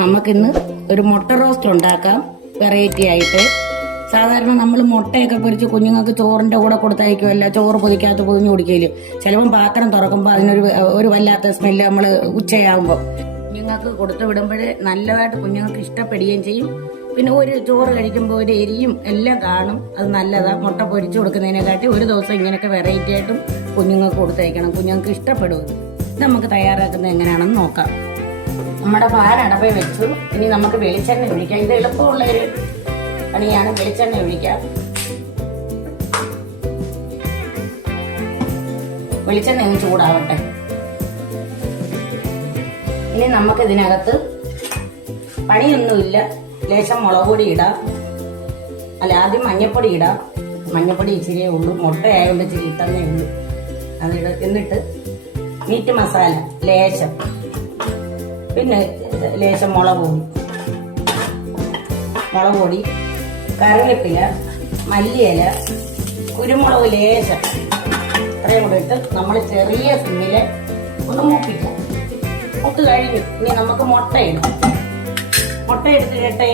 നമുക്കിന്ന് ഒരു മുട്ട റോസ്റ്റ് ഉണ്ടാക്കാം. വെറൈറ്റി ആയിട്ട് സാധാരണ നമ്മൾ മുട്ടയൊക്കെ പൊരിച്ച് കുഞ്ഞുങ്ങൾക്ക് ചോറിന്റെ കൂടെ കൊടുത്തയക്കുമല്ല, ചോറ് പൊതിക്കകത്ത് പൊതിഞ്ഞു കുടിക്കലും. ചിലപ്പം പാത്രം തുറക്കുമ്പോൾ അതിനൊരു വല്ലാത്ത സ്മെല്ല് നമ്മൾ ഉച്ചയാകുമ്പോൾ കുഞ്ഞുങ്ങൾക്ക് കൊടുത്തു വിടുമ്പോഴേ നല്ലതായിട്ട് കുഞ്ഞുങ്ങൾക്ക് ഇഷ്ടപ്പെടുകയും ചെയ്യും. പിന്നെ ഒരു ചോറ് കഴിക്കുമ്പോൾ ഒരു എരിയും എല്ലാം കാണും. അത് നല്ലതാണ്. മുട്ട പൊരിച്ചു കൊടുക്കുന്നതിനെക്കാട്ടി ഒരു ദിവസം ഇങ്ങനെയൊക്കെ വെറൈറ്റി ആയിട്ടും കുഞ്ഞുങ്ങൾക്ക് കൊടുത്തയക്കണം. കുഞ്ഞുങ്ങൾക്ക് ഇഷ്ടപ്പെടും. നമുക്ക് തയ്യാറാക്കുന്നത് എങ്ങനെയാണെന്ന് നോക്കാം. നമ്മുടെ പാൻ അടപ്പേ വെച്ചു. ഇനി നമുക്ക് വെളിച്ചെണ്ണ ഒഴിക്കാം. ഇത് എളുപ്പമുള്ളൊരു പണിയാണ്. വെളിച്ചെണ്ണ ഒഴിക്കാം. വെളിച്ചെണ്ണ ഒന്ന് ചൂടാവട്ടെ. ഇനി നമുക്ക് ഇതിനകത്ത് പണിയൊന്നുമില്ല. ലേശം മുളക് പൊടി ഇടാം. അല്ല, ആദ്യം മഞ്ഞപ്പൊടി ഇടാം. മഞ്ഞപ്പൊടി ഇച്ചിരിയേ ഉള്ളൂ. മുട്ട ആയതുകൊണ്ട് ഇച്ചിരി ഇട്ടന്നേ ഉള്ളൂ. എന്നിട്ട് മീറ്റ് മസാല ലേശം, പിന്നെ ലേശം മുളക് പൊടി, കറിവേപ്പില, മല്ലിയില, കുരുമുളക് ലേശം, ഇത്രയും കൂടെ ഇട്ട് നമ്മൾ ചെറിയ സിമ്മില് ഒന്ന് മൂപ്പിക്കാം. മൂത്ത് കഴിഞ്ഞു. ഇനി നമുക്ക് മുട്ട എടുത്തിട്ടെ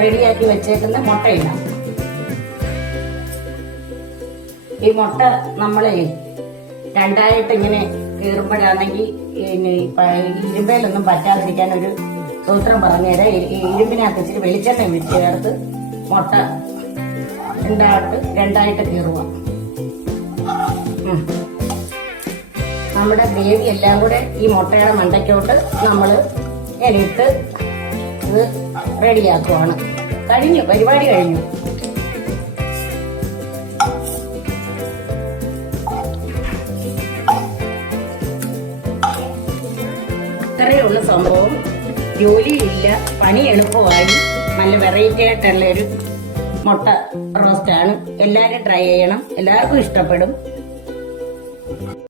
റെഡിയാക്കി വെച്ചേക്കുന്ന മുട്ട ഇടാം. ഈ മുട്ട നമ്മളെ രണ്ടായിട്ട് ഇങ്ങനെ കീറുമ്പോഴാണെങ്കിൽ ഇരുമ്പയിലൊന്നും പറ്റാതിരിക്കാൻ ഒരു സൂത്രം പറഞ്ഞുതരാം. ഇരുമ്പിനകത്ത് ഇച്ചിരി വെളിച്ചെണ്ണ ഒഴിച്ച് ചേർത്ത് മുട്ട രണ്ടായിട്ട് കീറുക. നമ്മുടെ ഗ്രേവി എല്ലാം കൂടെ ഈ മുട്ടയുടെ മണ്ടയ്ക്കോട്ട് നമ്മൾ ഇട്ട് ഇത് റെഡിയാക്കുവാണ്. പരിപാടി കഴിഞ്ഞു. ഇത്രയേ ഉള്ള സംഭവം. ജോലിയില്ല, പണി എളുപ്പമായി. നല്ല വെറൈറ്റി ആയിട്ടുള്ള ഒരു മുട്ട റോസ്റ്റാണ്. എല്ലാവരും ട്രൈ ചെയ്യണം. എല്ലാവർക്കും ഇഷ്ടപ്പെടും.